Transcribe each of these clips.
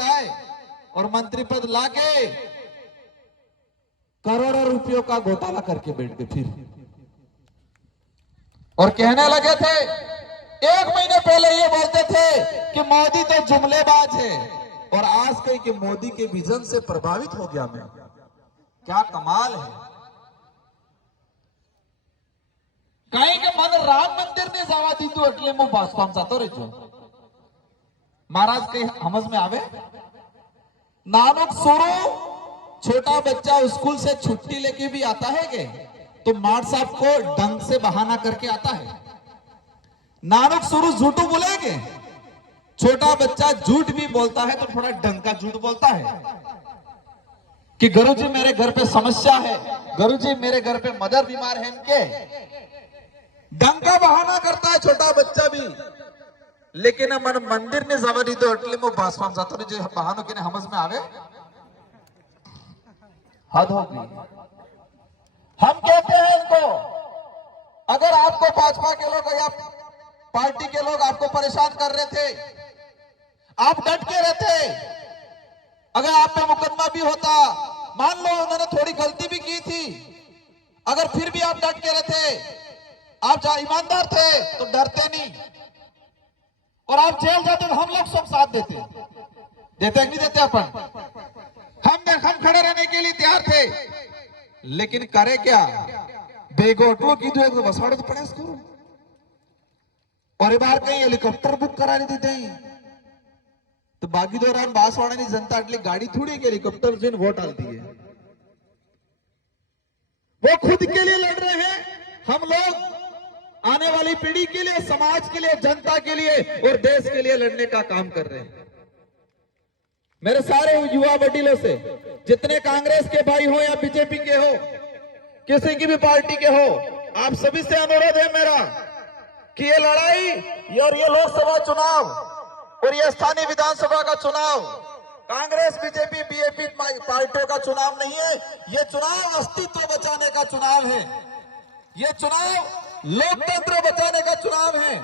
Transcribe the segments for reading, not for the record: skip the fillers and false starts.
लाए और मंत्री पद लाके करोड़ों रुपयों का घोटाला करके बैठ गए फिर, और कहने लगे थे, एक महीने पहले ये बोलते थे कि मोदी तो जुमलेबाज है, और आज कहीं कि मोदी के विजन से प्रभावित हो गया मैं। क्या कमाल है। कहीं के मन राम मंदिर ने जावा दी तो એટલે હું બાસપામ જાતો રહેજો महाराज कहीं समझ में आवे। नानक सोरो छोटा बच्चा स्कूल से छुट्टी लेके भी आता है के तो मार साहब को ढंग से बहाना करके आता है। नानक सोरो झूठ बोलेंगे, छोटा बच्चा झूठ भी बोलता है तो थोड़ा ढंग का झूठ बोलता है कि गुरुजी मेरे घर पे समस्या है, गुरुजी मेरे घर पे मदर बीमार है, इनके ढंग का बहाना करता है छोटा बच्चा भी। लेकिन मन मंदिर ने जबरी तो अटले में बासवाम जातो ने जो बहानों के ने समझ में आवे, हद होगी। हम कहते हैं इनको, अगर आपको भाजपा के लोग या पार्टी के लोग आपको परेशान कर रहे थे, आप डट के रहते, अगर आप पे मुकदमा भी होता, मान लो उन्होंने थोड़ी गलती भी की थी, अगर फिर भी आप डट के रहते, आप ईमानदार थे तो डरते नहीं, और आप जेल जाते तो हम लोग सब साथ देते नहीं देते अपन, हम खड़े रहने के लिए तैयार थे। लेकिन करे क्या, बेगोटो की तो बसाड़े तो पड़े इसको, और बार कहीं हेलीकॉप्टर बुक करा दी थी तो बागी दौरान बांसवाड़ा की जनता अटली गाड़ी थोड़ी के हेलीकॉप्टर जो वोट डालती है, वो खुद के लिए लड़ रहे हैं। हम लोग आने वाली पीढ़ी के लिए, समाज के लिए, जनता के लिए और देश के लिए लड़ने का काम कर रहे हैं। मेरे सारे युवा वडीलों से, जितने कांग्रेस के भाई हो या बीजेपी के हो, किसी की भी पार्टी के हो, आप सभी से अनुरोध है मेरा कि ये लड़ाई और ये लोकसभा चुनाव और ये स्थानीय विधानसभा का चुनाव कांग्रेस बीजेपी बीएपी पार्टियों का चुनाव नहीं है। ये चुनाव अस्तित्व बचाने का चुनाव है, ये चुनाव लोकतंत्र बचाने का चुनाव है,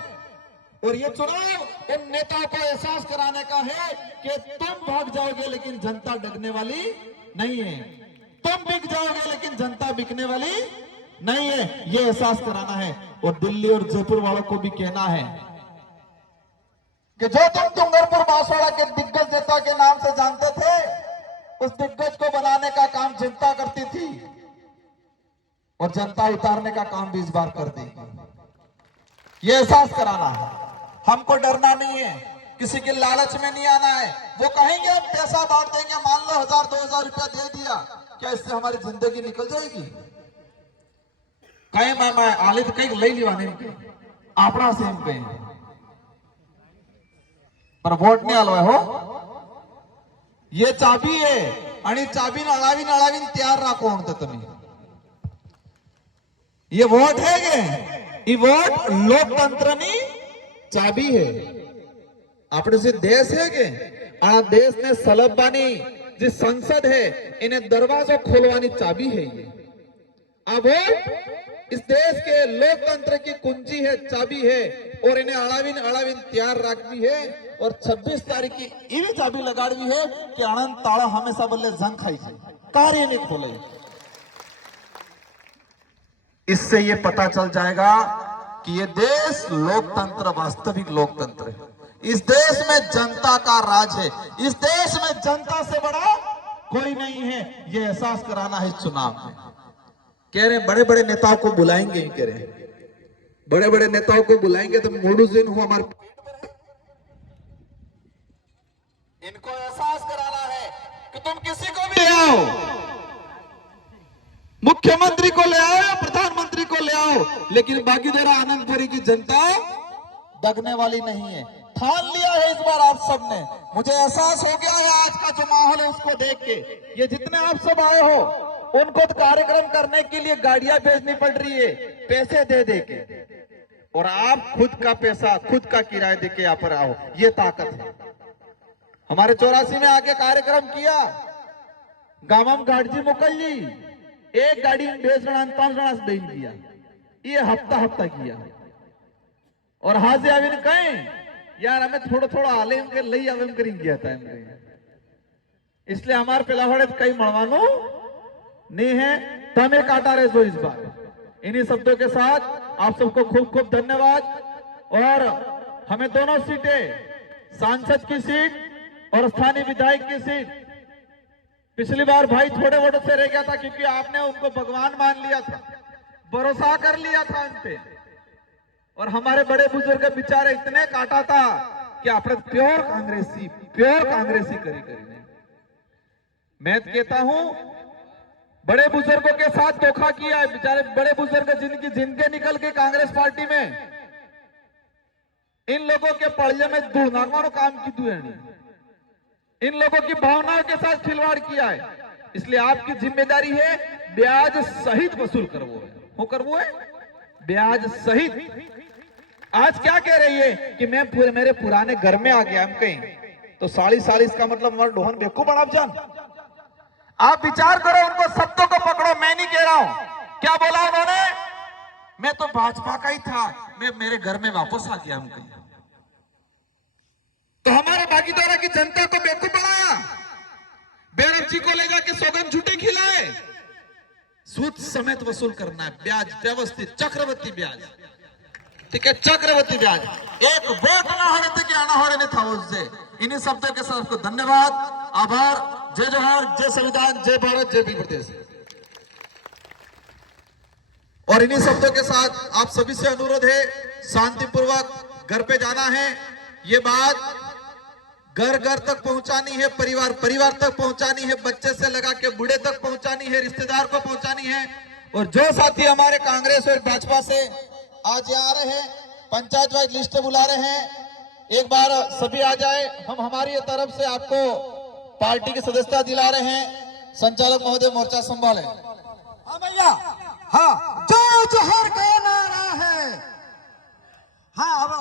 और ये चुनाव इन नेताओं को एहसास कराने का है कि तुम भाग जाओगे लेकिन जनता डगने वाली नहीं है, तुम बिक जाओगे लेकिन जनता बिकने वाली नहीं है, ये एहसास कराना है। और दिल्ली और जयपुर वालों को भी कहना है कि जो तुम डूंगरपुर बांसवाड़ा के दिग्गज नेता के नाम से जानते थे, उस दिग्गज को बनाने का काम जनता करती थी, और जनता उतारने का काम भी इस बार कर देगी। ये एहसास कराना है, हमको डरना नहीं है, किसी के लालच में नहीं आना है। वो कहेंगे हम पैसा बांट देंगे, मान लो 1000-2000 रुपया दे दिया, क्या इससे हमारी जिंदगी निकल जाएगी? कहीं मैं आले तो कहीं ले लिवाने अपना से कहीं पर वोट नहीं आलो हो। ये चाबी है आणि चाबी नळावी तैयार राखो म्हणतो तुम्ही। ये वोट है ये वोट लोकतंत्रनी चाबी है। अपने से देश है के आ देश ने सलबबानी जो संसद है इन्हें दरवाजा खोलवानी चाबी है ये। अब इस देश के लोकतंत्र की कुंजी है, चाबी है, और इन्हें अड़ाविन तैयार रखनी है। और 26 तारीख की इवी चाबी लगाड़ी है कि आनंद ताला हमेशा बल्ले जंग खाई जाए, कार्य नहीं खोले। इससे ये पता चल जाएगा कि ये देश लोकतंत्र वास्तविक लोकतंत्र है। इस देश में जनता का राज है, इस देश में जनता से बड़ा कोई नहीं है। ये एहसास कराना है इस चुनाव में। कह रहे बड़े बड़े नेताओं को बुलाएंगे, कह रहे बड़े बड़े नेताओं को बुलाएंगे तो मोडू जिन हुआ हमारे, इनको एहसास कराना है कि तुम किसी को भी ले आओ, मुख्यमंत्री को ले आओ या प्रधानमंत्री को ले आओ, लेकिन बागीदेरा आनंदपुरी की जनता दगने वाली नहीं है। ठान लिया है इस बार आप सब ने। मुझे एहसास हो गया है आज का जो माहौल है उसको देख के, ये जितने आप सब आए हो उनको तो कार्यक्रम करने के लिए गाड़ियां भेजनी पड़ रही है पैसे दे दे के, और आप खुद का पैसा खुद का किराया दे के यहाँ पर आओ, ये ताकत है। हमारे 84 में आके कार्यक्रम किया, गांव गाड़जी मुकल्ली एक गाड़ी में भेजना 5 जना से दे दिया, ये हफ्ता किया। और हाजे आवे ने कहे यार हमें थोड़ा आले के लई आवे करें गया था, इसलिए हमारे पिलावड़े कई मड़वानो नहीं है, तमे काटा रहे जो इस बार। इन्हीं शब्दों के साथ आप सबको खूब खूब धन्यवाद। और हमें दोनों सीटें, सांसद की सीट और स्थानीय विधायक की सीट, पिछली बार भाई थोड़े वोटों से रह गया था क्योंकि आपने उनको भगवान मान लिया था, भरोसा कर लिया था उन पे। और हमारे बड़े बुजुर्ग बेचारे इतने काटा था कि आपने प्योर कांग्रेसी करी करी। मैं कहता हूं बड़े बुजुर्गों के साथ धोखा किया है। बेचारे बड़े बुजुर्ग जिनकी जिंदगी निकल गई कांग्रेस पार्टी में, इन लोगों के पड़िया में दुर्नागवानो काम की दुए नहीं, इन लोगों की भावनाओं के साथ खिलवाड़ किया है। इसलिए आपकी जिम्मेदारी है ब्याज सहित वसूल करवो है ब्याज सहित। आज क्या कह रही है कि मैं मेरे पुराने घर में आ गया, हम कहीं तो साली इसका मतलब हमारा डोहन बेवकूफ बना जान। आप विचार करो, उनको शब्दों को पकड़ो। मैं नहीं कह रहा हूं, क्या बोला उन्होंने, मैं तो भाजपा का ही था, मैं मेरे घर में वापस आ गया। हम कहीं तो हमारे भागीदारा की जनता को बेवकूफ बनाया, बैरव जी को ले जाके सौगंध झूठे खिलाए। सूद समेत वसूल करना है, ब्याज व्यवस्थित, चक्रवर्ती ब्याज, ठीक है, चक्रवर्ती ब्याज। एक वोट ना होने थे कि आना हो रहे था उससे। इन्हीं शब्दों के साथ आपको धन्यवाद, आभार। जय जोहार, जय संविधान, जय भारत, जय प्रदेश। और इन्हीं शब्दों के साथ आप सभी से अनुरोध है, शांतिपूर्वक घर पे जाना है। ये बात घर घर तक पहुंचानी है, परिवार परिवार तक पहुंचानी है, बच्चे से लगा के बूढ़े तक पहुंचानी है, रिश्तेदार को पहुंचानी है। और जो साथी हमारे कांग्रेस और भाजपा से आज यहाँ आ रहे हैं, पंचायत वाइज लिस्ट बुला रहे हैं, एक बार सभी आ जाए। हम हमारी तरफ से आपको पार्टी की सदस्यता दिला रहे हैं। संचालक महोदय मोर्चा संभाले। हाँ भैया, हाँ, जय जोहर का नारा है। हाँ, अब